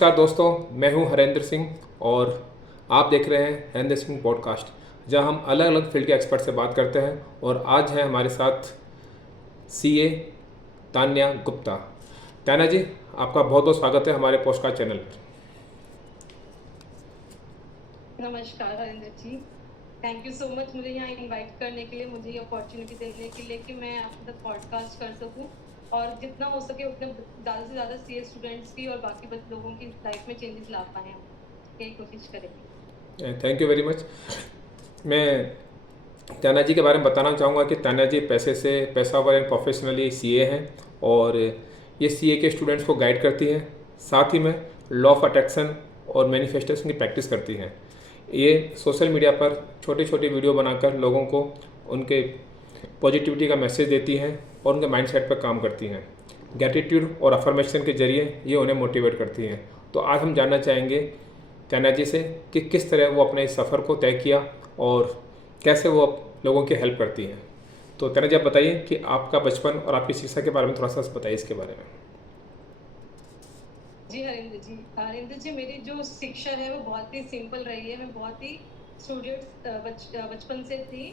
नमस्कार दोस्तों, मैं हूं हरेंद्र सिंह और आप देख रहे हैं हरेंद्र सिंह पॉडकास्ट, जहां हम अलग अलग फील्ड के एक्सपर्ट से बात करते हैं। और आज है हमारे साथ सीए तान्या गुप्ता। तान्या जी, आपका बहुत बहुत स्वागत है हमारे पॉडकास्ट चैनल पर। नमस्कार हरिंदर जी। थैंक यू सो मच मुझे यहाँ इनवाइट करने के लिए, मुझे ये अपॉर्चुनिटी देने के लिए कि मैं आपके साथ पॉडकास्ट कर सकूं और जितना हो सके उतने ज़्यादा से ज़्यादा सीए स्टूडेंट्स की और बाकी लोगों की लाइफ में चेंजेस ला पाएँ हम, यही कोशिश करेंगे। Thank you very much. मैं तान्या जी के बारे में बताना चाहूँगा कि तान्या जी पेशावर एंड प्रोफेशनली सीए हैं और ये सीए के स्टूडेंट्स को गाइड करती हैं। साथ ही में लॉ ऑफ अट्रैक्शन और मैनिफेस्टेशन की प्रैक्टिस करती हैं। ये सोशल मीडिया पर छोटी छोटी वीडियो बनाकर लोगों को उनके पॉजिटिविटी का मैसेज देती हैं और उनके माइंडसेट पर काम करती हैं। ग्रैटिट्यूड और अफर्मेशन के जरिए ये उन्हें मोटिवेट करती हैं। तो आज हम जानना चाहेंगे तान्या जी से कि किस तरह वो अपने इस सफ़र को तय किया और कैसे वो लोगों की हेल्प करती हैं। तो तान्या जी, आप बताइए कि आपका बचपन और आपकी शिक्षा के बारे में थोड़ा सा बताइए इसके बारे में। जी हरिंदर जी, मेरी जो शिक्षा है वो बहुत ही सिंपल रही है। मैं बहुत ही स्टूडेंट बचपन से थी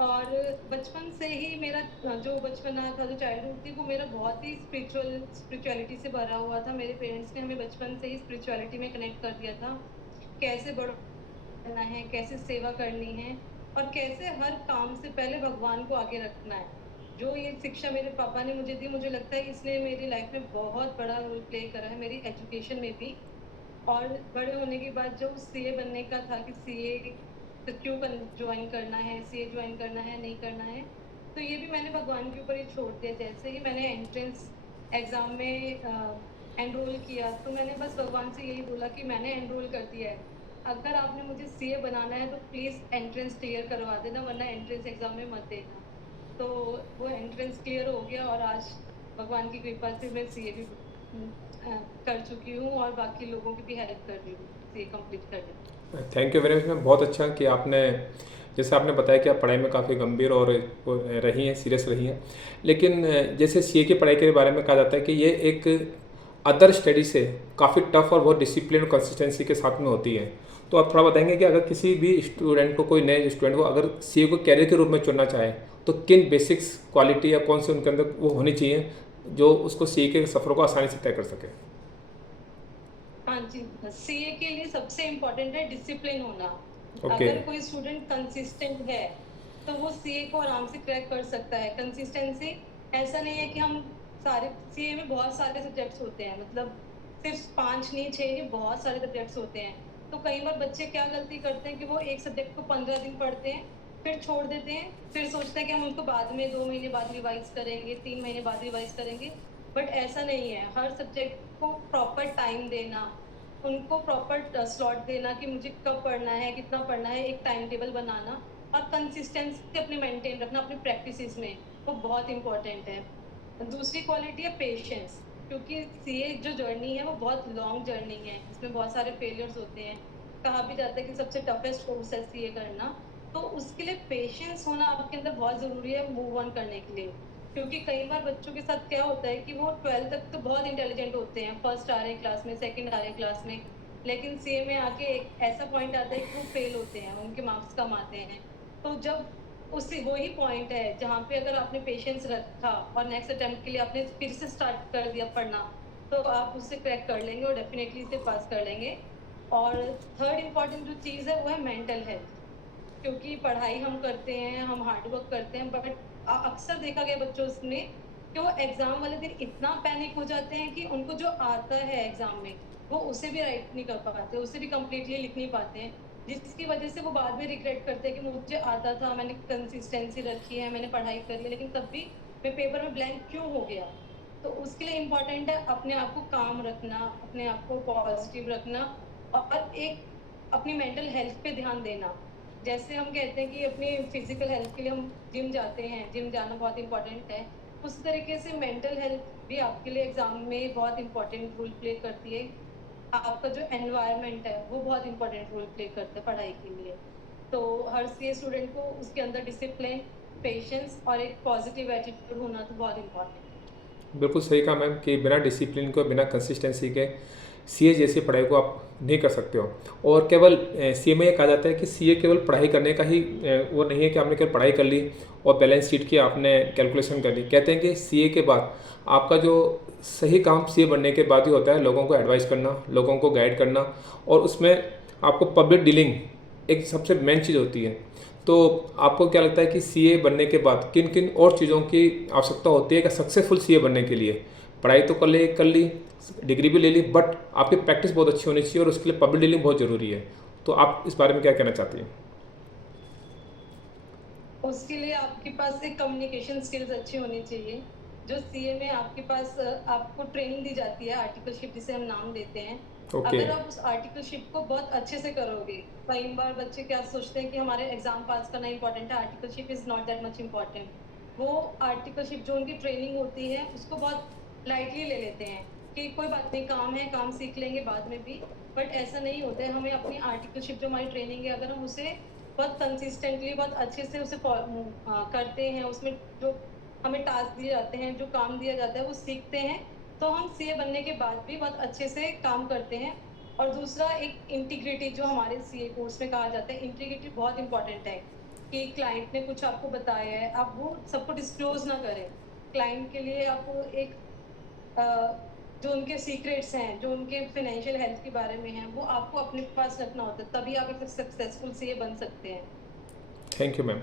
और बचपन से ही मेरा जो बचपना था, जो चाइल्डहुड थी, वो मेरा बहुत ही स्पिरिचुअलिटी से भरा हुआ था। मेरे पेरेंट्स ने हमें बचपन से ही स्पिरिचुअलिटी में कनेक्ट कर दिया था। कैसे बड़ा करना है, कैसे सेवा करनी है और कैसे हर काम से पहले भगवान को आगे रखना है। जो ये शिक्षा मेरे पापा ने मुझे दी, मुझे लगता है इसने मेरी लाइफ में बहुत बड़ा रोल प्ले करा है, मेरी एजुकेशन में भी। और बड़े होने के बाद जो सीए बनने का था कि सीए तो क्यों ज्वाइन करना है, सीए ज्वाइन करना है, नहीं करना है, तो ये भी मैंने भगवान के ऊपर ही छोड़ दिया। जैसे ही मैंने एंट्रेंस एग्जाम में एनरोल किया तो मैंने बस भगवान से यही बोला कि मैंने एनरोल कर दिया है, अगर आपने मुझे सीए बनाना है तो प्लीज़ एंट्रेंस क्लियर करवा देना, वरना एंट्रेंस एग्जाम में मत देना। तो वो एंट्रेंस क्लियर हो गया और आज भगवान की कृपा से मैं सीए भी कर चुकी हूँ और बाकी लोगों की भी हेल्प कर रही हूँ सीए कंप्लीट करने में। Thank you very much ma'am, बहुत अच्छा कि आपने जैसे आपने बताया कि आप पढ़ाई में काफ़ी गंभीर और वो रही हैं, सीरियस रही हैं। लेकिन जैसे सीए की पढ़ाई के बारे में कहा जाता है कि ये एक अदर स्टडी से काफ़ी टफ और बहुत डिसिप्लिन और कंसिस्टेंसी के साथ में होती है। तो आप थोड़ा बताएंगे कि अगर किसी भी स्टूडेंट को, कोई नए स्टूडेंट को अगर सीए को कैरियर के रूप में चुनना चाहे तो किन बेसिक्स क्वालिटी या कौन से उनके अंदर वो होनी चाहिए जो उसको सीए के सफ़र को आसानी से तय कर सके। हाँ जी, सीए के लिए सबसे इम्पोर्टेंट है डिसिप्लिन होना। ओके। अगर कोई स्टूडेंट कंसिस्टेंट है तो वो सीए को आराम से क्रैक कर सकता है। कंसिस्टेंसी ऐसा नहीं है कि हम सारे सीए में बहुत सारे सब्जेक्ट्स होते हैं, मतलब सिर्फ 5 नहीं 6 नहीं, बहुत सारे सब्जेक्ट्स होते हैं। तो कई बार बच्चे क्या गलती करते हैं कि वो एक सब्जेक्ट को 15 दिन पढ़ते हैं, फिर छोड़ देते हैं, फिर सोचते हैं कि हम उनको बाद में 2 महीने बाद रिवाइज करेंगे, 3 महीने बाद रिवाइज करेंगे। बट ऐसा नहीं है, हर सब्जेक्ट को प्रॉपर टाइम देना, उनको प्रॉपर स्लॉट देना कि मुझे कब पढ़ना है, कितना पढ़ना है, एक टाइम टेबल बनाना और कंसिस्टेंसी अपनी मेंटेन रखना अपनी प्रैक्टिसेस में, वो बहुत इंपॉर्टेंट है। दूसरी क्वालिटी है पेशेंस, क्योंकि सीए जो जर्नी है वो बहुत लॉन्ग जर्नी है, इसमें बहुत सारे फेलियर्स होते हैं। कहा भी जाता है कि सबसे टफेस्ट कोर्स है सीए करना। तो उसके लिए पेशेंस होना आपके अंदर बहुत ज़रूरी है मूव ऑन करने के लिए। क्योंकि कई बार बच्चों के साथ क्या होता है कि वो 12th तक तो बहुत इंटेलिजेंट होते हैं, फर्स्ट आ रहे क्लास में, सेकंड आ रहे क्लास में, लेकिन सीए में आके एक ऐसा पॉइंट आता है कि वो फेल होते हैं, उनके मार्क्स कम आते हैं। तो जब उससे वही पॉइंट है जहाँ पे अगर आपने पेशेंस रखा और नेक्स्ट अटेम्प्ट के लिए आपने फिर से स्टार्ट कर दिया पढ़ना, तो आप उससे क्रैक कर लेंगे और डेफिनेटली इसे पास कर लेंगे। और थर्ड इम्पॉर्टेंट जो चीज़ है वो है मेंटल हेल्थ। क्योंकि पढ़ाई हम करते हैं, हम हार्ड वर्क करते हैं, बट अक्सर देखा गया बच्चों में कि वो एग्जाम वाले दिन इतना पैनिक हो जाते हैं कि उनको जो आता है एग्जाम में वो उसे भी राइट नहीं कर पाते, उसे भी कंप्लीटली लिख नहीं पाते हैं, जिसकी वजह से वो बाद में रिग्रेट करते हैं कि मुझे आता था, मैंने कंसिस्टेंसी रखी है, मैंने पढ़ाई करी है, लेकिन तब भी मैं पेपर में ब्लैंक क्यों हो गया। तो उसके लिए इम्पोर्टेंट है अपने आप को काम रखना, अपने आप को पॉजिटिव रखना और एक अपनी मेंटल हेल्थ पे ध्यान देना। जैसे हम कहते हैं कि अपनी फिजिकल हेल्थ के लिए हम जिम जाते हैं, जिम जाना बहुत इंपॉर्टेंट है, उस तरीके से मेंटल हेल्थ भी आपके लिए एग्जाम में बहुत इंपॉर्टेंट रोल प्ले करती है। आपका जो एनवायरनमेंट है वो बहुत इंपॉर्टेंट रोल प्ले करता है पढ़ाई के लिए। तो हर सीए स्टूडेंट को उसके अंदर डिसिप्लिन, पेशेंस और एक पॉजिटिव एटीट्यूड होना तो बहुत इंपॉर्टेंट है। बिल्कुल सही कहा मैम कि बिना डिसिप्लिन को, बिना कंसिस्टेंसी के सीए जैसी पढ़ाई को आप नहीं कर सकते हो। और केवल सीए में ये कहा जाता है कि सीए केवल पढ़ाई करने का ही वो नहीं है कि आपने केवल पढ़ाई कर ली और बैलेंस शीट की आपने कैलकुलेशन कर ली। कहते हैं कि सीए के बाद आपका जो सही काम सीए बनने के बाद ही होता है लोगों को एडवाइस करना, लोगों को गाइड करना, और उसमें आपको पब्लिक डीलिंग एक सबसे मेन चीज़ होती है। तो आपको क्या लगता है कि सीए बनने के बाद किन किन और चीज़ों की आवश्यकता होती है कि सक्सेसफुल सीए बनने के लिए? पढ़ाई तो कर ली, डिग्री भी ले ली, बट आपकी प्रैक्टिस बहुत अच्छी होनी चाहिए और उसके लिए पब्लिक डीलिंग बहुत ज़रूरी है। तो आप इस बारे में क्या कहना चाहती हैं? उसके लिए आपके पास एक कम्युनिकेशन स्किल्स अच्छी होनी चाहिए। जो सीए में आपके पास आपको ट्रेनिंग दी जाती है, आर्टिकलशिप जिसे हम नाम देते हैं। ओके। अगर आप उस आर्टिकलशिप को बहुत अच्छे से करोगे, कई बार बच्चे क्या सोचते हैं कि हमारे एग्जाम पास करना इंपॉर्टेंट है, articleship is not that much important. वो आर्टिकलशिप जो उनकी ट्रेनिंग होती है उसको बहुत लाइटली ले लेते हैं कि कोई बात नहीं, काम है, काम सीख लेंगे बाद में भी। बट ऐसा नहीं होता है। हमें अपनी आर्टिकलशिप जो हमारी ट्रेनिंग है, अगर हम उसे बहुत कंसिस्टेंटली बहुत अच्छे से उसे करते हैं, उसमें जो हमें टास्क दिए जाते हैं, जो काम दिया जाता है वो सीखते हैं, तो हम सीए बनने के बाद भी बहुत अच्छे से काम करते हैं। और दूसरा एक इंटीग्रिटी, जो हमारे सीए कोर्स में कहा जाता है, इंटीग्रिटी बहुत इंपॉर्टेंट है। कि क्लाइंट ने कुछ आपको बताया है, आप वो सबको डिस्क्लोज ना करें। क्लाइंट के लिए आपको एक अ, जो उनके सीक्रेट्स हैं, जो उनके फाइनेंशियल हेल्थ के बारे में हैं, वो आपको अपने पास रखना होता है, तभी आप एक सक्सेसफुल सीए बन सकते हैं। Thank you ma'am.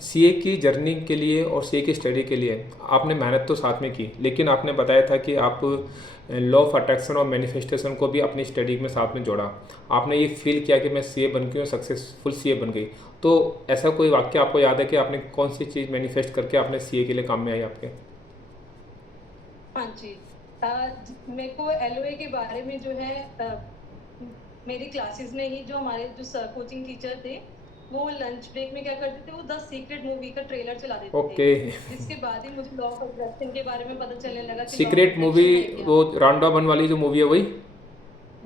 सीए की जर्नी के लिए और सीए की स्टडी के लिए आपने मेहनत तो साथ में की, लेकिन आपने बताया था कि आप लॉ ऑफ अट्रैक्शन और मैनिफेस्टेशन को भी अपनी स्टडी में साथ में जोड़ा। आपने ये फील किया कि मैं सीए बन गई और सक्सेसफुल सीए बन गई। तो ऐसा कोई वाक्य आपको याद है कि आपने कौन सी चीज़ मैनिफेस्ट करके आपने सीए के लिए काम में आई आपके? हाँ जी। अ, मेरे को एलओए के बारे में जो है, मेरी क्लासेस में ही जो हमारे जो कोचिंग टीचर थे, वो लंच ब्रेक में क्या करते थे, वो द सीक्रेट मूवी का ट्रेलर चला देते थे। ओके। जिसके बाद ही मुझे लॉ ऑफ अट्रैक्शन के बारे में पता चलने लगा कि law of secret movie, attraction है क्या। वो रांडा वन वाली जो मूवी है वही?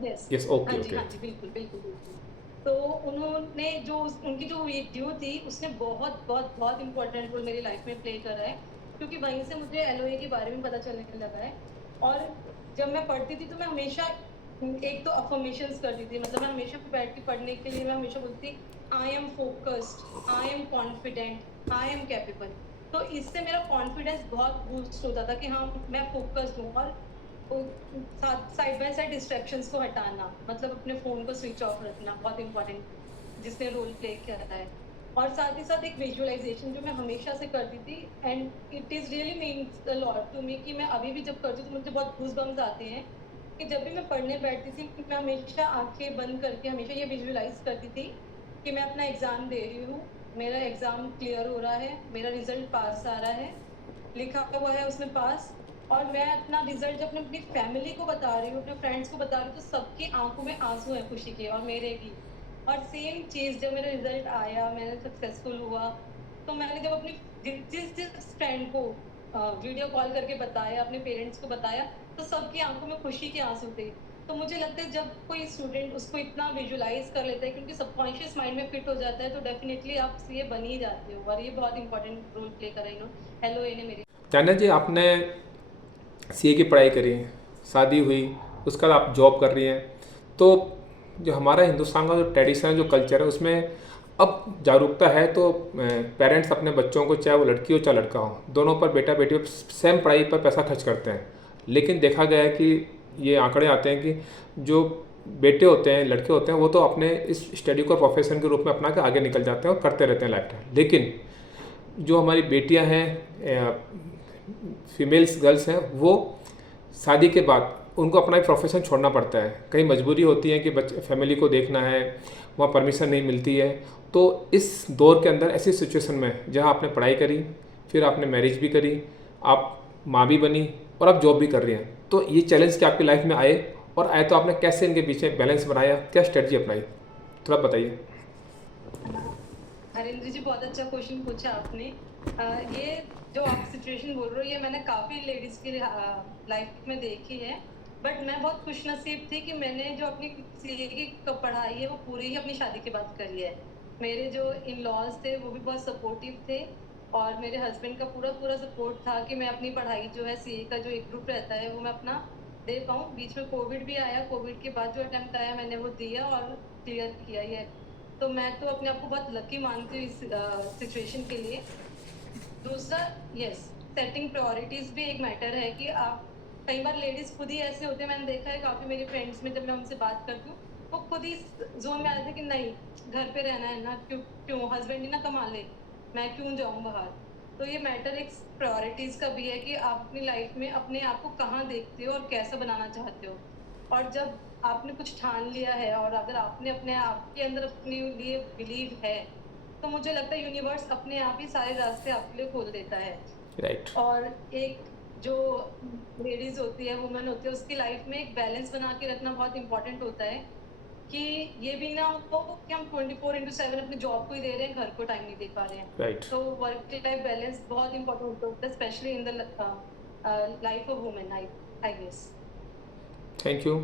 यस। यस, हाँ ओके जी, ओके। हाँ जी, बिल्कुल, बिल्कुल, बिल्कुल। तो उन्होंने जो उनकी जो वीडियो थी, उसने बहुत बहुत बहुत इंपॉर्टेंट रोल मेरी लाइफ में प्ले करा है, क्योंकि वहीं से मुझे एलओए के बारे में पता चलने लगा है। और जब मैं पढ़ती थी तो मैं हमेशा एक तो अफर्मेशंस करती थी, मतलब मैं हमेशा बैठ के पढ़ने के लिए मैं हमेशा बोलती थी, I am focused, I am confident, I am capable. तो इससे मेरा कॉन्फिडेंस बहुत बूस्ट होता था कि हाँ, मैं फोकस्ड हूँ। और साथ साइड बाय साइड डिस्ट्रैक्शंस को हटाना, मतलब अपने फोन को स्विच ऑफ रखना बहुत इंपॉर्टेंट, जिसने रोल प्ले किया है। और साथ ही साथ एक विजुअलाइजेशन जो मैं हमेशा से करती थी, and it is really means a lot to me, कि मैं अभी भी जब करती हूँ तो मुझे बहुत गूज़बम्स आते हैं। कि जब भी मैं पढ़ने बैठती थी, मैं हमेशा आंखें बंद करके हमेशा ये विजुअलाइज करती थी कि मैं अपना एग्जाम दे रही हूँ, मेरा एग्जाम क्लियर हो रहा है, मेरा रिजल्ट पास आ रहा है, लिखा हुआ है उसमें पास। और मैं अपना रिजल्ट जब मैं अपनी फैमिली को बता रही हूँ, अपने फ्रेंड्स को बता रही हूँ, तो सबकी आंखों में आंसू हैं खुशी के, और मेरे भी। और सेम चीज जब मेरा रिजल्ट आया, मैंने सक्सेसफुल हुआ, तो मैंने जब अपनी जिस जिस फ्रेंड को वीडियो कॉल करके बताया, अपने पेरेंट्स को बताया, तो सबकी आंखों में खुशी के आंसू थे। तो मुझे लगता है जब कोई स्टूडेंट उसको इतना विजुअलाइज कर लेता है, क्योंकि सबकॉन्शियस माइंड में फिट हो जाता है, तो डेफिनेटली आप सीए बन ही जाते हो। और ये बहुत इंपॉर्टेंट रोल प्ले करा इन्होंने, हेलो ने मेरी। जाना जी, आपने सीए की पढ़ाई करी, शादी हुई, उसके बाद आप जॉब कर रही हैं। तो जो हमारा हिंदुस्तान का जो ट्रेडिशन, जो कल्चर है, उसमें अब जागरूकता है। तो पेरेंट्स अपने बच्चों को, चाहे वो लड़की हो चाहे लड़का हो, दोनों पर, बेटा बेटी पर सेम पढ़ाई पर पैसा खर्च करते हैं। लेकिन देखा गया है कि ये आंकड़े आते हैं कि जो बेटे होते हैं, लड़के होते हैं, वो तो अपने इस स्टडी को प्रोफेशन के रूप में अपना के आगे निकल जाते हैं और करते रहते हैं लाइफ टाइम। लेकिन जो हमारी बेटियां हैं, फीमेल्स गर्ल्स हैं, वो शादी के बाद उनको अपना एक प्रोफेशन छोड़ना पड़ता है। कहीं मजबूरी होती है कि बच्चे, फैमिली को देखना है, वहाँ परमिशन नहीं मिलती है। तो इस दौर के अंदर, ऐसी सिचुएशन में जहाँ आपने पढ़ाई करी, फिर आपने मैरिज भी करी, आप माँ भी बनी और आप जॉब भी कर रही हैं, तो ये चैलेंज क्या आपकी लाइफ में आए? और आए तो आपने कैसे इनके पीछे बैलेंस बनाया, क्या स्ट्रेटजी अपनाई, थोड़ा बताइए। हरेंद्र जी, बहुत अच्छा क्वेश्चन पूछा आपने। ये जो आप सिचुएशन बोल रहे हो, ये मैंने काफी लेडीज की लाइफ में देखी है। बट मैं बहुत खुशनसीब थी कि मैंने जो अपनी सीए की पढ़ाई है वो पूरी ही अपनी शादी के बाद करी है। मेरे जो इन लॉज थे वो भी बहुत सपोर्टिव थे, और मेरे हस्बैंड का पूरा पूरा सपोर्ट था कि मैं अपनी पढ़ाई जो है, सीए का जो एक ग्रुप रहता है वो मैं अपना दे पाऊँ। बीच में कोविड भी आया, कोविड के बाद जो अटेम्प्ट आया मैंने वो दिया और क्लियर किया ही है। तो मैं तो अपने आप को बहुत लकी मानती हूँ इस सिचुएशन के लिए। दूसरा, यस, सेटिंग प्रायोरिटीज भी एक मैटर है कि आप, कई बार लेडीज खुद ही ऐसे होते हैं, मैंने देखा है काफी मेरी फ्रेंड्स में, जब मैं उनसे बात करती हूँ वो खुद ही जोन में आ जाते हैं कि नहीं, घर पे रहना है ना, क्यों क्यों हस्बैंड ही ना कमा ले, मैं क्यों जाऊं बाहर। तो ये मैटर एक प्रायोरिटीज का भी है कि आप अपनी लाइफ में अपने आप को कहाँ देखते हो और कैसा बनाना चाहते हो। और जब आपने कुछ ठान लिया है और अगर आपने अपने आप के अंदर अपने लिए बिलीव है, तो मुझे लगता है यूनिवर्स अपने आप ही सारे रास्ते आपके लिए खोल देता है। राइट। और एक जो लेडीज होती है, वुमन होती है, उसकी लाइफ में एक बैलेंस बना के रखना बहुत इंपॉर्टेंट होता है कि ये भी ना हो कि हम 24/7 अपने जॉब को ही दे रहे हैं, घर को टाइम नहीं दे पा रहे हैं। राइट। तो वर्क लाइफ बैलेंस बहुत इंपॉर्टेंट होता है, specially in the life of women, I guess. Thank you.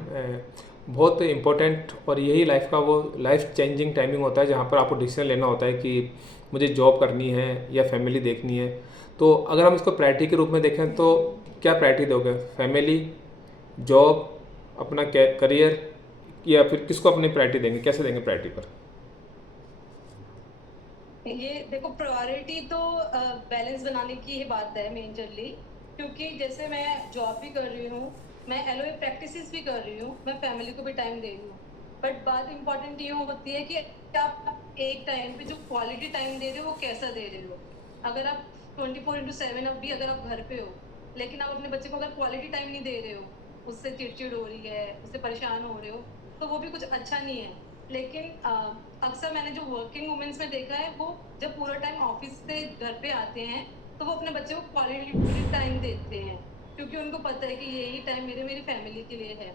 बहुत इम्पोर्टेंट, और यही लाइफ का वो लाइफ चेंजिंग टाइमिंग होता है जहाँ पर आपको डिसीजन लेना होता है कि मुझे जॉब करनी है या फैमिली देखनी है। तो अगर हम इसको प्रायोरिटी के रूप में देखें तो क्या प्रायोरिटी दोगे? फैमिली, जॉब, अपना करियर, या फिर किसको अपनी प्रायोरिटी देंगे? कैसे देंगे प्रायोरिटी पर? ये देखो, प्रायोरिटी तो बैलेंस बनाने की ही बात है मेजरली। क्योंकि जैसे मैं जॉब भी कर रही हूँ, मैं एलओए प्रैक्टिसेस भी कर रही हूँ, मैं फैमिली को भी टाइम दे रही हूँ। बट बात इंपॉर्टेंट ये होती है कि आप एक टाइम पे जो क्वालिटी टाइम दे रहे हो वो कैसा दे रहे हो। अगर आप 24/7 अब भी अगर आप घर पे हो, लेकिन आप अपने बच्चे को अगर क्वालिटी टाइम नहीं दे रहे हो, उससे चिड़चिड़ हो रही है, उससे परेशान हो रहे हो, तो वो भी कुछ अच्छा नहीं है। लेकिन अक्सर मैंने जो वर्किंग वुमेन्स में देखा है, वो जब पूरा टाइम ऑफिस से घर पे आते हैं तो वो अपने बच्चे को क्वालिटी टाइम देते हैं, क्योंकि उनको पता है कि यही टाइम मेरी फैमिली के लिए है।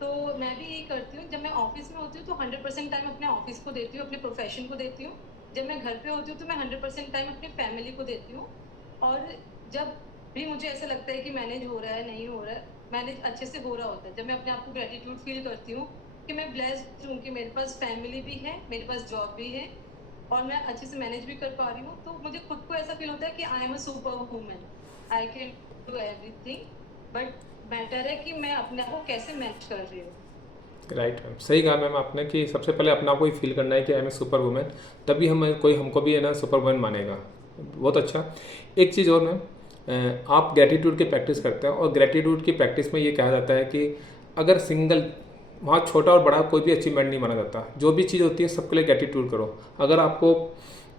तो मैं भी यही करती हूँ, जब मैं ऑफिस में होती हूँ तो 100% टाइम अपने ऑफिस को देती हूँ, अपने प्रोफेशन को देती हूँ। जब मैं घर पे होती हूँ तो मैं 100% टाइम अपनी फैमिली को देती हूँ। और जब भी मुझे ऐसा लगता है कि मैनेज हो रहा है, नहीं हो रहा है, मैनेज अच्छे से हो रहा होता है, जब मैं अपने आप को ग्रेटिट्यूड फील करती हूँ कि मैं ब्लेस्ड हूँ कि मेरे पास फैमिली भी है, मेरे पास जॉब भी है और मैं अच्छे से मैनेज भी कर पा रही हूँ, तो मुझे खुद को ऐसा फील होता है कि I am a super woman, I can do everything. But matter है कि मैं अपने आप को कैसे मैनेज कर रही हूँ। राइट मैम, सही कहा मैम आपने कि सबसे पहले अपना को ही फील करना है कि I am a super women, तभी हम कोई हमको भी है ना सुपर वुमेन मानेगा। बहुत अच्छा। एक चीज़ और मैम, आप ग्रेटिट्यूड की प्रैक्टिस करते हैं, और ग्रेटिट्यूड की प्रैक्टिस में ये कहा जाता है कि अगर सिंगल, वहाँ छोटा और बड़ा कोई भी अचीवमेंट नहीं माना जाता, जो भी चीज़ होती है सबके लिए ग्रेटिट्यूड करो। अगर आपको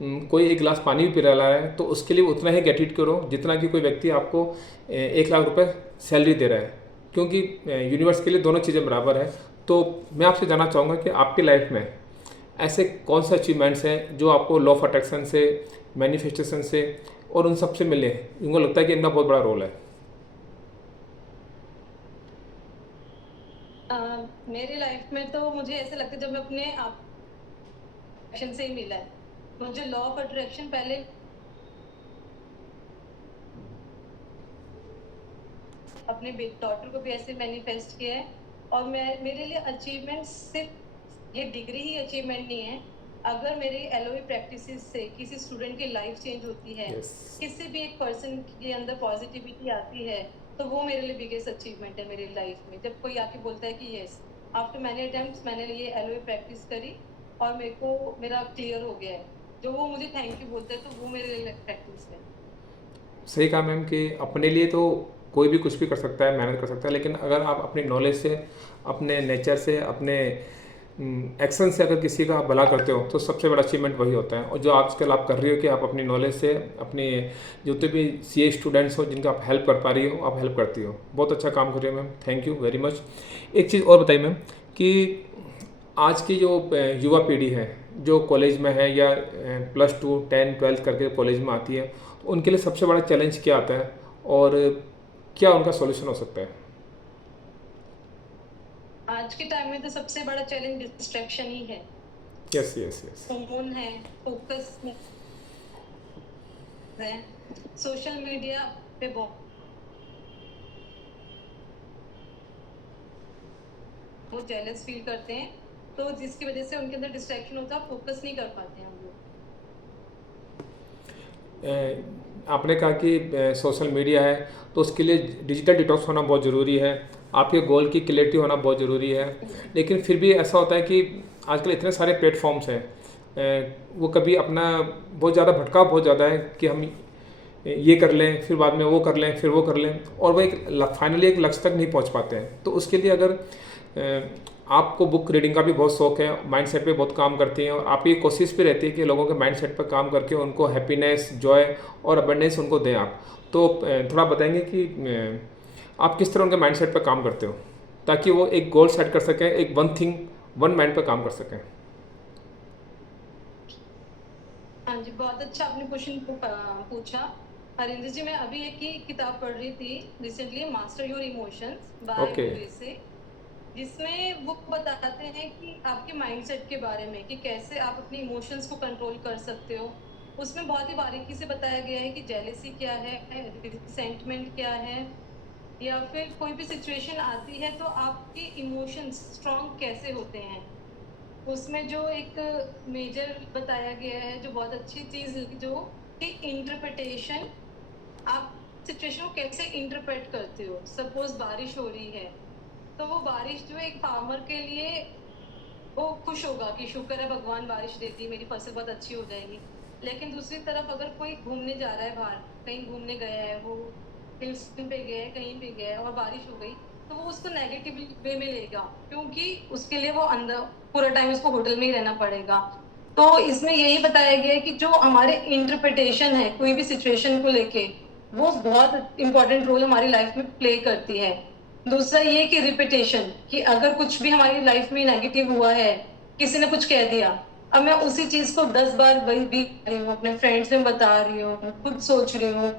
कोई एक गिलास पानी भी पिला रहा है तो उसके लिए उतना ही ग्रेटिट्यूड करो जितना कि कोई व्यक्ति आपको 1 लाख रुपए सैलरी दे रहा है, क्योंकि यूनिवर्स के लिए दोनों चीज़ें बराबर है। तो मैं आपसे जानना चाहूँगा कि आपकी लाइफ में ऐसे कौन से अचीवमेंट्स हैं जो आपको लॉ ऑफ अट्रैक्शन से, मैनिफेस्टेशन से और उन सब से मिले हैं, इनको लगता है कि इनका बहुत बड़ा रोल है? मेरी लाइफ में तो मुझे ऐसा लगता है, जब मैं अपने आप एक्शन से ही मिला है। मुझे लॉ ऑफ अट्रैक्शन पहले अपने डॉटर को भी ऐसे मैनिफेस्ट किया है। और मैं, मेरे लिए अचीवमेंट सिर्फ ये डिग्री ही अचीवमेंट नहीं है। अगर मेरे एलओए प्रैक्टिसेस से किसी स्टूडेंट की लाइफ चेंज होती है, यस। किसी भी एक पर्सन के अंदर पॉजिटिविटी आती है, तो वो मेरे लिए बिगेस्ट अचीवमेंट है मेरी लाइफ में। जब कोई आके बोलता है कि यस, आफ्टर मैनी अटेम्प्ट्स मैंने ये एलओए प्रैक्टिस करी और मेरे को मेरा क्लियर हो गया है, जो वो मुझे थैंक यू बोलते हैं, तो वो मेरे लिए प्रैक्टिस है। सही कहा मैम कि अपने लिए तो कोई भी कुछ भी कर सकता है, मेहनत कर सकता है, लेकिन अगर आप अपनी नॉलेज से, अपने नेचर से, अपने एक्शन से अगर किसी का आप भला करते हो तो सबसे बड़ा अचीवमेंट वही होता है। और जो आजकल आप कर रही हो कि आप अपनी नॉलेज से अपने जितने भी सीए स्टूडेंट्स हो जिनका आप हेल्प कर पा रही हो, आप हेल्प करती हो, बहुत अच्छा काम कर रही हो ma'am, thank you very much. एक चीज़ और बताइए मैम कि आज की जो युवा पीढ़ी है जो कॉलेज में है या +2, 10, 12 करके कॉलेज में आती है, तो उनके लिए सबसे बड़ा चैलेंज क्या आता है और क्या उनका सॉल्यूशन हो सकता है? आज के टाइम में तो सबसे बड़ा चैलेंज डिस्ट्रैक्शन ही है। Yes yes yes. फोन है, फोकस है, सोशल मीडिया पे बहुत जेलस फील करते हैं, तो जिसकी वजह से उनके अंदर डिस्ट्रैक्शन होता है, फोकस नहीं कर पाते हैं हम लोग। आपने कहा कि सोशल मीडिया है तो उसके लिए डिजिटल डिटॉक्स होना बहुत ज़रूरी है। आपके गोल की क्लियरिटी होना बहुत ज़रूरी है। लेकिन फिर भी ऐसा होता है कि आजकल इतने सारे प्लेटफॉर्म्स हैं, वो कभी अपना बहुत ज़्यादा भटकाव बहुत ज़्यादा है कि हम ये कर लें, फिर बाद में वो कर लें, फिर वो कर लें, और वो एक फाइनली एक लक्ष्य तक नहीं पहुंच पाते हैं। तो उसके लिए अगर आपको बुक रीडिंग का भी बहुत शौक है, माइंडसेट पे बहुत काम करती हैं, और आपकी कोशिश भी रहती है कि लोगों के माइंडसेट पर काम करके उनको हैप्पीनेस, जॉय और अबंडेंस उनको दें आप, तो थोड़ा बताएंगे कि आप किस तरह उनके माइंडसेट पर काम करते हो ताकि वो एक गोल सेट कर सकें, एक वन थिंग वन माइंड पर काम कर सकें। हाँ जी, बहुत अच्छा आपने क्वेश्चन पूछा। हरिंदर जी, मैं अभी एक ही किताब पढ़ रही थी recently, master your emotions by okay. ग्रेसे, जिसमें वो बताते हैं कि आपके माइंडसेट के बारे में कि कैसे आप अपने इमोशंस को कंट्रोल कर सकते हो। उसमें बहुत ही बारीकी से बताया गया है कि जेलेसी क्या है, रिसेंटमेंट क्या है, या फिर कोई भी सिचुएशन आती है तो आपके इमोशंस स्ट्रॉन्ग कैसे होते हैं। उसमें जो एक मेजर बताया गया है, जो बहुत अच्छी चीज जो कि इंटरप्रिटेशन, आप सिचुएशन को कैसे इंटरप्रेट करते हो। सपोज बारिश हो रही है, तो वो बारिश जो है एक फार्मर के लिए वो खुश होगा कि शुक्र है भगवान बारिश देती है, मेरी फसल बहुत अच्छी हो जाएगी। लेकिन दूसरी तरफ अगर कोई घूमने जा रहा है बाहर, कहीं घूमने गया है, वो हिल स्टेशन पे गया है, कहीं पे गया है और बारिश हो गई, तो वो उसको नेगेटिव वे में लेगा, क्योंकि उसके लिए वो अंदर पूरा टाइम उसको होटल में ही रहना पड़ेगा। तो इसमें यही बताया गया है कि जो हमारे इंटरप्रिटेशन है कोई भी सिचुएशन को लेके, वो बहुत इंपॉर्टेंट रोल हमारी लाइफ में प्ले करती है। दूसरा ये कि रिपीटेशन, कि अगर कुछ भी हमारी लाइफ में नेगेटिव हुआ है, किसी ने कुछ कह दिया, अब मैं उसी चीज को 10 बार वही भी रही हूँ, अपने फ्रेंड्स में बता रही हूँ, खुद सोच रही हूँ,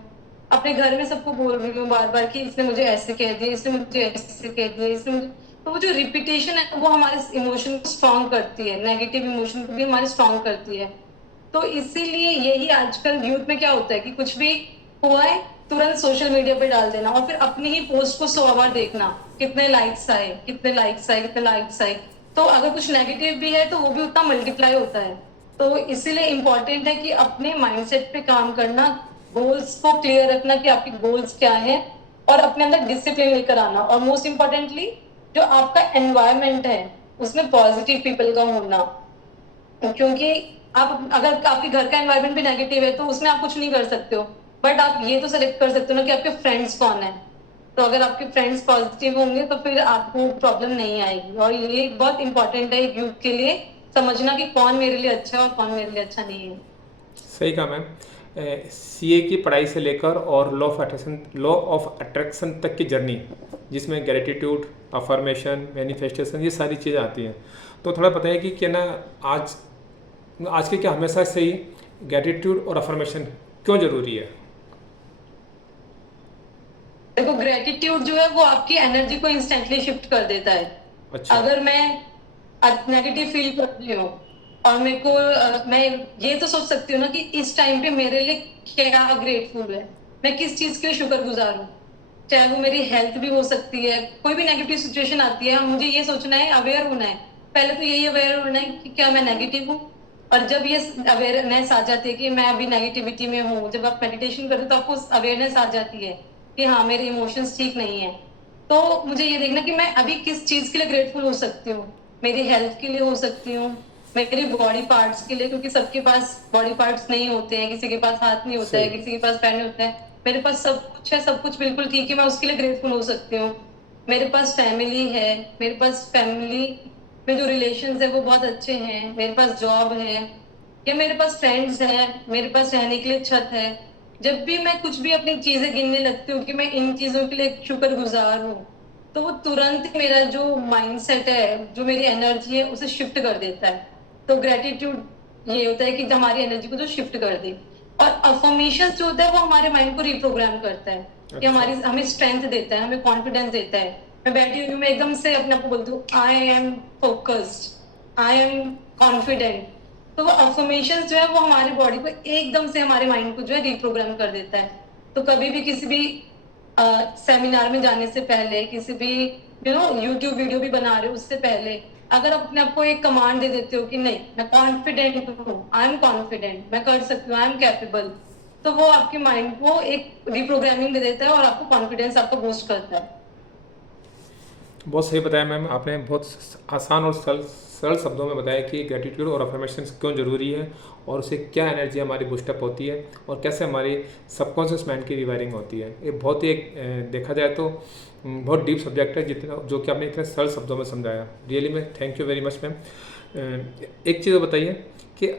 अपने घर में सबको बोल रही हूँ बार बार कि इसने मुझे ऐसे कह दिया, इसने मुझे ऐसे कह दिया, इसने मुझे, तो वो जो रिपीटेशन है वो हमारे इमोशन को स्ट्रॉन्ग करती है, नेगेटिव इमोशन को भी हमारे स्ट्रॉन्ग करती है। तो इसीलिए यही आजकल यूथ में क्या होता है कि कुछ भी हुआ है तुरंत सोशल मीडिया पे डाल देना, और फिर अपनी ही पोस्ट को 100 बार देखना, कितने लाइक्स आए, कितने लाइक्स आए, कितने लाइक्स आए। तो अगर कुछ नेगेटिव भी है तो वो भी उतना मल्टीप्लाई होता है। तो इसीलिए इम्पोर्टेंट है कि अपने माइंडसेट पे काम करना, गोल्स को क्लियर रखना कि आपके गोल्स क्या है, और अपने अंदर डिसिप्लिन लेकर आना, और मोस्ट इम्पोर्टेंटली जो आपका एनवायरमेंट है उसमें पॉजिटिव पीपल का होना। क्योंकि आप अगर आपके घर का एनवायरनमेंट भी नेगेटिव है तो उसमें आप कुछ नहीं कर सकते हो, बट आप ये तो सेलेक्ट कर सकते हो ना कि आपके फ्रेंड्स कौन है। तो अगर आपके फ्रेंड्स पॉजिटिव होंगे तो फिर आपको प्रॉब्लम नहीं आएगी, और ये बहुत इंपॉर्टेंट है यूथ के लिए समझना कि कौन मेरे लिए अच्छा है और कौन मेरे लिए अच्छा नहीं है। सही कहा मैम। सीए की पढ़ाई से लेकर और लॉ ऑफ अट्रैक्शन तक की जर्नी, जिसमें ग्रेटिट्यूड, अफर्मेशन, मैनिफेस्टेशन, ये सारी चीज़ें आती हैं, तो थोड़ा बताइए कि क्या ना आज आज के क्या हमेशा से ही ग्रेटिट्यूड और अफर्मेशन क्यों ज़रूरी है? देखो, ग्रेटिट्यूड जो है वो आपकी एनर्जी को इंस्टेंटली शिफ्ट कर देता है। अच्छा। अगर मैं नेगेटिव फील कर रही हूँ और मेरे को मैं ये तो सोच सकती हूँ ना कि इस टाइम पे मेरे लिए क्या ग्रेटफुल है, मैं किस चीज के लिए शुक्रगुजार हूँ। चाहे वो मेरी हेल्थ भी हो सकती है, कोई भी नेगेटिव सिचुएशन आती है, मुझे ये सोचना है, अवेयर होना है। पहले तो यही अवेयर होना है कि क्या मैं नेगेटिव हूँ। और जब ये अवेयरनेस आ जाती है कि मैं अभी नेगेटिविटी में हूँ, जब आप मेडिटेशन करते हो तो आपको अवेयरनेस आ जाती है कि हाँ मेरे इमोशंस ठीक नहीं है, तो मुझे ये देखना कि मैं अभी किस चीज के लिए ग्रेटफुल हो सकती हूँ। मेरी हेल्थ के लिए हो सकती हूँ, मेरे बॉडी पार्ट्स के लिए, क्योंकि सबके पास बॉडी पार्ट्स नहीं होते हैं, किसी के पास हाथ नहीं होता है, सही। किसी के पास पैर नहीं होता है। मेरे पास सब कुछ है, सब कुछ बिल्कुल ठीक है, मैं उसके लिए ग्रेटफुल हो सकती हूँ। मेरे पास फैमिली है, मेरे पास फैमिली में जो रिलेशन है वो बहुत अच्छे हैं, मेरे पास जॉब है, या मेरे पास फ्रेंड्स हैं, मेरे पास रहने के लिए छत है। जब भी मैं कुछ भी अपनी चीजें गिनने लगती हूँ कि मैं इन चीजों के लिए शुक्रगुजार हूँ, तो वो तुरंत मेरा जो माइंडसेट है, जो मेरी एनर्जी है, उसे शिफ्ट कर देता है। तो ग्रेटिट्यूड ये होता है कि हमारी एनर्जी को जो शिफ्ट कर दे। और अफर्मेशन जो होता है वो हमारे माइंड को रिप्रोग्राम करता है, कि अच्छा। हमारी हमें स्ट्रेंथ देता है, हमें कॉन्फिडेंस देता है। मैं बैठी हुई हूँ, मैं एकदम से अपने आप को बोलती हूँ I am focused, I am confident. तो वो अफर्मेशन जो है वो हमारी बॉडी को एकदम से, हमारे माइंड को जो है रिप्रोग्राम कर देता है। तो कभी भी किसी भी सेमिनार में जाने से पहले, किसी भी यूट्यूब वीडियो भी बना रहे हो उससे पहले, अगर आप अपने आप को एक कमांड दे देते हो कि नहीं मैं कॉन्फिडेंट हूँ, आई एम कॉन्फिडेंट, मैं कर सकती हूँ, आई एम कैपेबल, तो वो आपके माइंड को एक रिप्रोग्रामिंग दे देता है और आपको कॉन्फिडेंस आपको बूस्ट करता है। बहुत सही बताया मैम आपने, बहुत आसान और सरल सरल शब्दों में बताया कि ग्रेटिट्यूड और अफर्मेशन क्यों ज़रूरी है और उससे क्या एनर्जी हमारी बूस्टअप होती है और कैसे हमारी सबकॉन्शियस माइंड की रिवायरिंग होती है। ये बहुत ही देखा जाए तो बहुत डीप सब्जेक्ट है, जितना जो कि आपने इतने सरल शब्दों में समझाया। रियली में thank you very much ma'am. एक चीज़ बताइए कि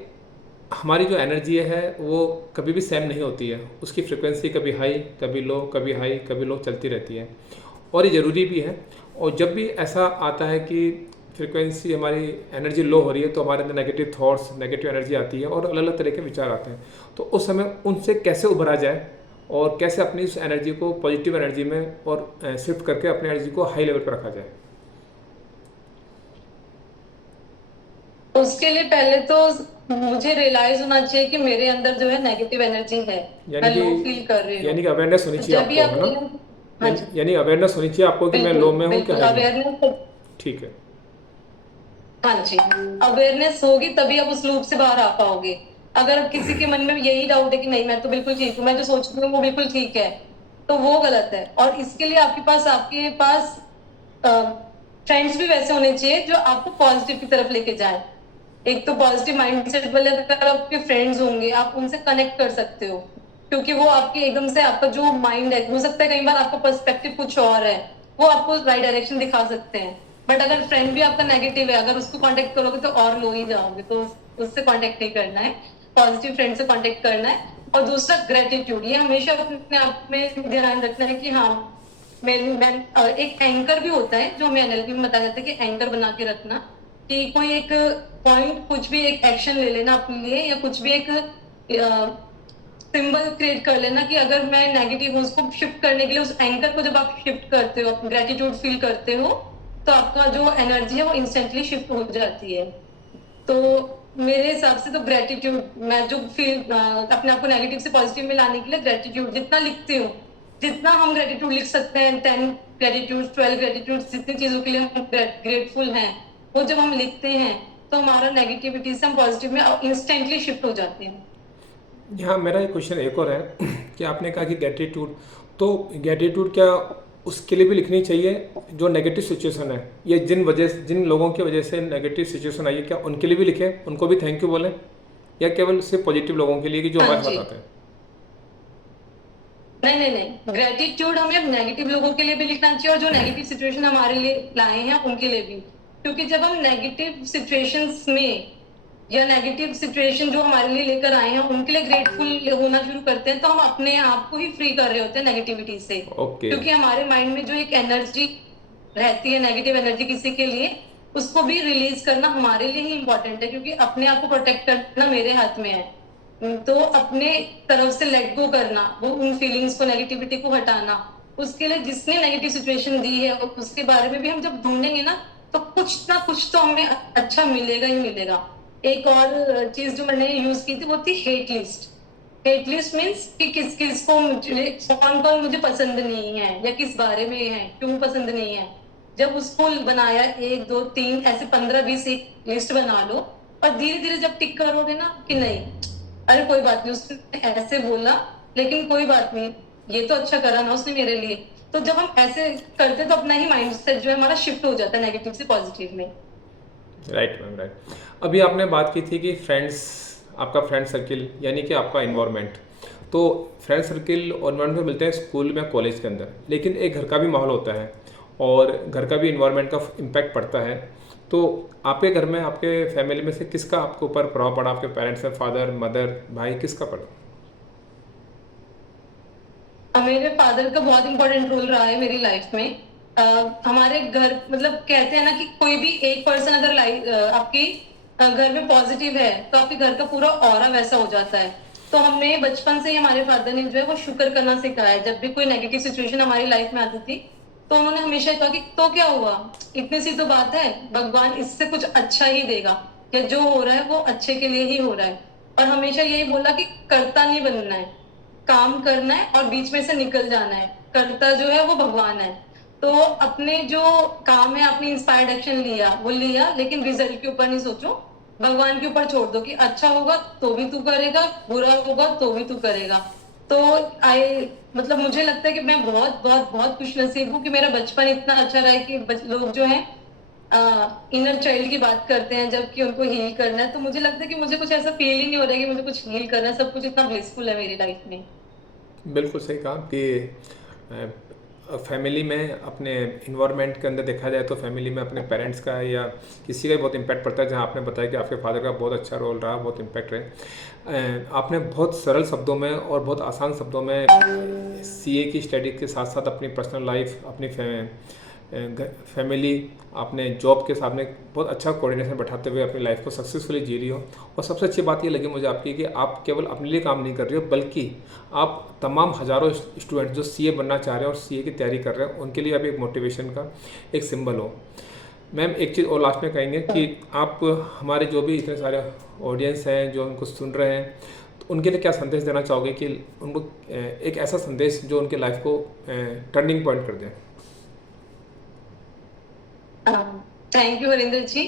हमारी जो एनर्जी है वो कभी भी सेम नहीं होती है, उसकी फ्रिक्वेंसी कभी हाई कभी लो, कभी हाई कभी लो चलती रहती है और ये ज़रूरी भी है। और जब भी ऐसा आता है कि फ्रिक्वेंसी हमारी एनर्जी लो हो रही है तो हमारे अंदर नेगेटिव थॉट्स, नेगेटिव एनर्जी आती है और अलग अलग तरह के विचार आते हैं। तो उस समय उनसे कैसे उभरा जाए और कैसे अपनी इस एनर्जी को पॉजिटिव एनर्जी में और शिफ्ट करके अपनी एनर्जी को हाई लेवल पर रखा जाए। उसके लिए पहले तो मुझे रियलाइज होना चाहिए कि मेरे अंदर जो है नेगेटिव एनर्जी है, यानी मैं कि लो फील कर रही हूँ। यानी कि अवेयरनेस होनी तो चाहिए जब भी आपको, आप है ना? हाँ जी, यानी अवेयरनेस होनी चाहिए आपको कि मैं बिल्कुल लो में हूँ कि बिल्कुल हाई में हूँ। अवेयरनेस। ठीक है। हाँ जी, अवेयरनेस होगी तभी आप उस लूप से बाहर आ पाओगे। अगर किसी के मन में यही डाउट है कि नहीं मैं तो बिल्कुल ठीक हूँ, मैं जो सोच रही हूँ वो बिल्कुल ठीक है, तो वो गलत है। और इसके लिए आपके पास फ्रेंड्स भी वैसे होने चाहिए जो आपको पॉजिटिव की तरफ लेके जाए। एक तो पॉजिटिव माइंडसेट वाले अगर आपके फ्रेंड्स होंगे, आप उनसे कनेक्ट कर सकते हो, क्योंकि वो आपके एकदम से आपका जो माइंड है, हो सकता है कई बार आपका पर्सपेक्टिव कुछ और है, वो आपको राइट डायरेक्शन दिखा सकते हैं। बट अगर फ्रेंड भी आपका नेगेटिव है, अगर उसको कांटेक्ट करोगे तो और लो ही जाओगे, तो उससे कांटेक्ट नहीं करना है, पॉजिटिव फ्रेंड से कांटेक्ट करना है। और दूसरा ग्रेटिट्यूड, ये हमेशा अपने आप में ध्यान रखना है कि हाँ मैं एक एंकर भी होता है जो हमें एनएलपी में बताया जाता है कि एंकर बना के रखना, कि कोई एक पॉइंट, कुछ भी एक एक्शन ले लेना अपने लिए, या कुछ भी एक सिंबल क्रिएट कर लेना कि अगर मैं नेगेटिव हूँ उसको शिफ्ट करने के लिए, उस एंकर को जब आप शिफ्ट करते हो, ग्रेटिट्यूड फील करते हो, तो आपका जो एनर्जी है वो इंस्टेंटली शिफ्ट हो जाती है। तो मेरे हिसाब से तो ग्रेटिट्यूड, मैं जो फील अपने आप को नेगेटिव से पॉजिटिव में लाने के लिए ग्रेटिट्यूड जितना लिखती हूँ, जितना हम ग्रेटिट्यूड लिख सकते हैं, 10 ग्रेटिट्यूड, 12 ग्रेटिट्यूड, जितनी चीजों के लिए हम ग्रेटफुल हैं, वो जब हम लिखते हैं तो हमारा नेगेटिविटी से हम पॉजिटिव में इंस्टेंटली शिफ्ट हो जाते हैं। यहाँ मेरा एक क्वेश्चन एक और है कि आपने कहा कि ग्रेटिट्यूड, तो ग्रेटिट्यूड क्या उसके लिए भी लिखनी चाहिए जो नेगेटिव सिचुएशन है, ये जिन लोगों की वजह से नेगेटिव सिचुएशन आई है, क्या उनके लिए भी लिखें, उनको भी थैंक यू बोलें, या केवल सिर्फ पॉजिटिव लोगों के लिए कि जो हाँ हमारे जी, साथ आते हैं? नहीं नहीं नहीं, ग्रेटिट्यूड हमें नेगेटिव लोगों के लिए भी लिखना चाहिए और जो नेगेटिव सिचुएशन हमारे लिए लाए हैं उनके लिए भी। क्योंकि जब हम नेगेटिव सिचुएशंस में, या नेगेटिव सिचुएशन जो हमारे लिए लेकर आए हैं उनके लिए ग्रेटफुल होना शुरू करते हैं, तो हम अपने आप को ही फ्री कर रहे होते हैं नेगेटिविटी से। ओके। क्योंकि हमारे माइंड में जो एक एनर्जी रहती है, नेगेटिव एनर्जी किसी के लिए, उसको भी रिलीज करना हमारे लिए ही इंपॉर्टेंट है, क्योंकि अपने आप को प्रोटेक्ट करना मेरे हाथ में है। तो अपने तरफ से लेट गो करना, वो उन फीलिंग्स को, नेगेटिविटी को हटाना, उसके लिए जिसने नेगेटिव सिचुएशन दी है उसके बारे में भी हम जब ढूंढेंगे ना, तो कुछ ना कुछ तो हमें अच्छा मिलेगा ही मिलेगा। एक और चीज जो मैंने यूज की थी वो थी hate list. Hate list means कि किस किस को मुझे, कौन कौन मुझे पसंद नहीं है, या किस बारे में है, क्यों पसंद नहीं है। जब उसको बनाया, 1 2 3 ऐसे 15 20 एक लिस्ट बना लो, और धीरे धीरे जब टिक करोगे ना कि नहीं, अरे कोई बात नहीं उसने ऐसे बोला, लेकिन कोई बात नहीं, ये तो अच्छा करा ना उसने मेरे लिए। तो जब हम ऐसे करते तो अपना ही माइंड सेट जो है हमारा शिफ्ट हो जाता है नेगेटिव से पॉजिटिव में। Right ma'am, right. अभी आपने बात की थी कि फ्रेंड्स, आपका फ्रेंड सर्किल यानी कि आपका इन्वायरमेंट, तो फ्रेंड सर्किल और इन्वायरमेंट में मिलते हैं स्कूल में, कॉलेज के अंदर, लेकिन एक घर का भी माहौल होता है और घर का भी इन्वायरमेंट का इम्पैक्ट पड़ता है। तो आपके घर में, आपके फैमिली में से किसका आपके ऊपर प्रभाव पड़ा? आपके पेरेंट्स में, फादर, मदर, भाई, किसका पड़ा? मेरे फादर का बहुत इंपॉर्टेंट रोल रहा है मेरी लाइफ में। हमारे घर, मतलब कहते हैं ना कि कोई भी एक पर्सन अगर आपके घर में पॉजिटिव है तो आपके घर का पूरा ऑरा वैसा हो जाता है। तो हमें बचपन से ही हमारे फादर ने जो है वो शुक्र करना सिखाया है। जब भी कोई नेगेटिव सिचुएशन हमारी लाइफ में आती थी तो उन्होंने हमेशा कहा कि तो क्या हुआ, इतनी सी तो बात है, भगवान इससे कुछ अच्छा ही देगा, या जो हो रहा है वो अच्छे के लिए ही हो रहा है। और हमेशा यही बोला कि करता नहीं बनना है, काम करना है और बीच में से निकल जाना है, करता जो है वो भगवान है। तो अपने जो काम है, आपने इंस्पायर्ड एक्शन लिया वो लिया, लेकिन रिजल्ट के ऊपर नहीं सोचो, भगवान के ऊपर छोड़ दो कि अच्छा होगा तो भी तू करेगा, बुरा होगा तो भी तू करेगा। तो आई मतलब मुझे लगता है कि मैं बहुत बहुत बहुत खुशनसीब हूँ कि मेरा बचपन इतना अच्छा रहा है कि लोग जो है इनर चाइल्ड की बात करते हैं जबकि उनको हील करना है, तो मुझे लगता है कि मुझे कुछ ऐसा फील ही नहीं हो रहा है कि मुझे कुछ हील करना है, सब कुछ इतना ब्लिसफुल है मेरी लाइफ में। बिल्कुल सही कहा कि फैमिली में अपने इन्वायरमेंट के अंदर देखा जाए तो फैमिली में अपने पेरेंट्स का या किसी का भी बहुत इम्पैक्ट पड़ता है। जहाँ आपने बताया कि आपके फादर का बहुत अच्छा रोल रहा, बहुत इम्पैक्ट रहे। आपने बहुत सरल शब्दों में और बहुत आसान शब्दों में सीए की स्टडी के साथ साथ अपनी पर्सनल लाइफ, अपनी फैमिली, अपने जॉब के सामने बहुत अच्छा कोऑर्डिनेशन बैठाते हुए अपनी लाइफ को सक्सेसफुली जी रही हो। और सबसे अच्छी बात ये लगी मुझे आपकी कि आप केवल अपने लिए काम नहीं कर रही हो, बल्कि आप तमाम हज़ारों स्टूडेंट जो सीए बनना चाह रहे हैं और सीए की तैयारी कर रहे हैं, उनके लिए आप एक मोटिवेशन का एक सिंबल हो। मैम एक चीज़ और लास्ट में कहेंगे कि आप हमारे जो भी इतने सारे ऑडियंस हैं जो उनको सुन रहे हैं, तो उनके लिए क्या संदेश देना चाहोगे कि उनको एक ऐसा संदेश जो उनके लाइफ को टर्निंग पॉइंट कर दे। थैंक यू हरिंदर जी।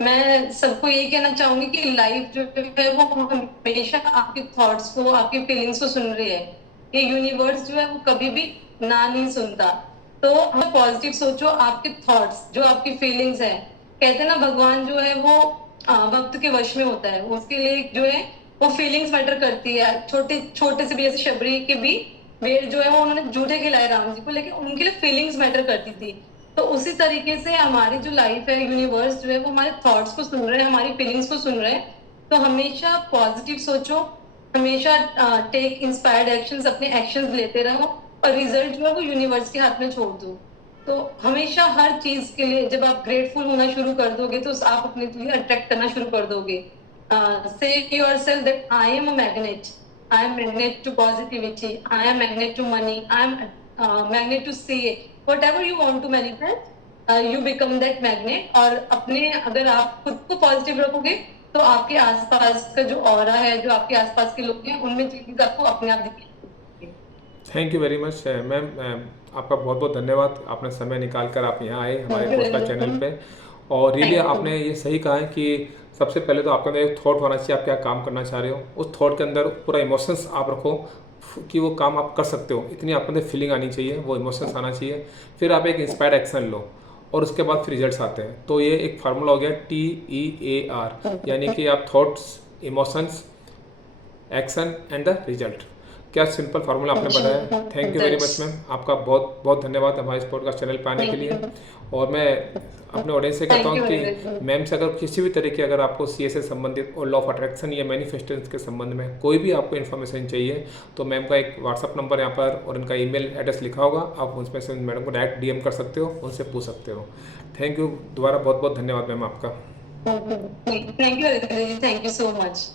मैं सबको यही कहना चाहूंगी कि लाइफ जो है वो हमेशा आपके थॉट्स को, आपकी फीलिंग्स को सुन रही है। ये यूनिवर्स जो है वो कभी भी ना नहीं सुनता। तो हम पॉजिटिव सोचो, आपके थॉट्स जो आपकी फीलिंग्स है, कहते हैं ना भगवान जो है वो वक्त के वश में होता है, उसके लिए जो है वो फीलिंग्स मैटर करती है। छोटे छोटे से भी, जैसे शबरी के भी भेड़ जो है वो उन्होंने जूठे खिलाए राम जी को, लेकिन उनके लिए फीलिंग्स मैटर करती थी। तो उसी तरीके से हमारी जो लाइफ है, यूनिवर्स जो है वो हमारे थॉट्स को सुन रहे हैं, हमारी फीलिंग्स को सुन रहे हैं। तो हमेशा पॉजिटिव सोचो, हमेशा टेक इंस्पायर्ड एक्शंस, अपने एक्शंस लेते रहो और रिजल्ट जो है वो यूनिवर्स के हाथ में छोड़ दो। तो हमेशा हर चीज के लिए जब आप ग्रेटफुल होना शुरू कर दोगे तो आप अपने लिए अट्रैक्ट करना शुरू कर दोगे। Say yourself that I am a magnet, I am magnet to positivity, I am magnet to money, I am magnet to see whatever you want to manifest, you become that magnet। और अपने अगर आप खुद को positive रखोगे तो आपके आसपास का जो ऑरा है, जो आपके आसपास के लोग हैं, उनमें चीज आपको अपने आप दिखेगी। Thank you very much ma'am. आपका बहुत बहुत धन्यवाद, आपने समय निकाल कर आप यहाँ आए हमारे पॉडकास्ट चैनल पे। और रियली आपने ये सही कहा है कि सबसे पहले तो आपके अंदर एक थॉट होना चाहिए, आप क्या काम करना चाह रहे हो। उस थॉट के अंदर पूरा इमोशंस आप रखो कि वो काम आप कर सकते हो, इतनी आपके अंदर फीलिंग आनी चाहिए, वो इमोशंस आना चाहिए। फिर आप एक इंस्पायर्ड एक्शन लो और उसके बाद फिर रिजल्ट्स आते हैं। तो ये एक फार्मूला हो गया TEAR, यानी कि आप thoughts, emotions, action and the result. क्या सिंपल फार्मूला आपने बताया। Thank you very much ma'am, आपका बहुत बहुत धन्यवाद हमारे इस पॉडकास्ट चैनल पर आने के लिए। और मैं अपने ऑडियंस से कहता हूँ कि मैम से अगर किसी भी तरह की अगर आपको सीए से संबंधित और लॉ ऑफ अट्रैक्शन या मैनिफेस्टेशन के संबंध में कोई भी आपको इन्फॉर्मेशन चाहिए तो मैम का एक व्हाट्सअप नंबर यहाँ पर और उनका ईमेल एड्रेस लिखा होगा, आप उसमें से मैडम को डायरेक्ट DM कर सकते हो, उनसे पूछ सकते हो। थैंक यू, दोबारा बहुत बहुत धन्यवाद मैम आपका। Thank you, thank you so much.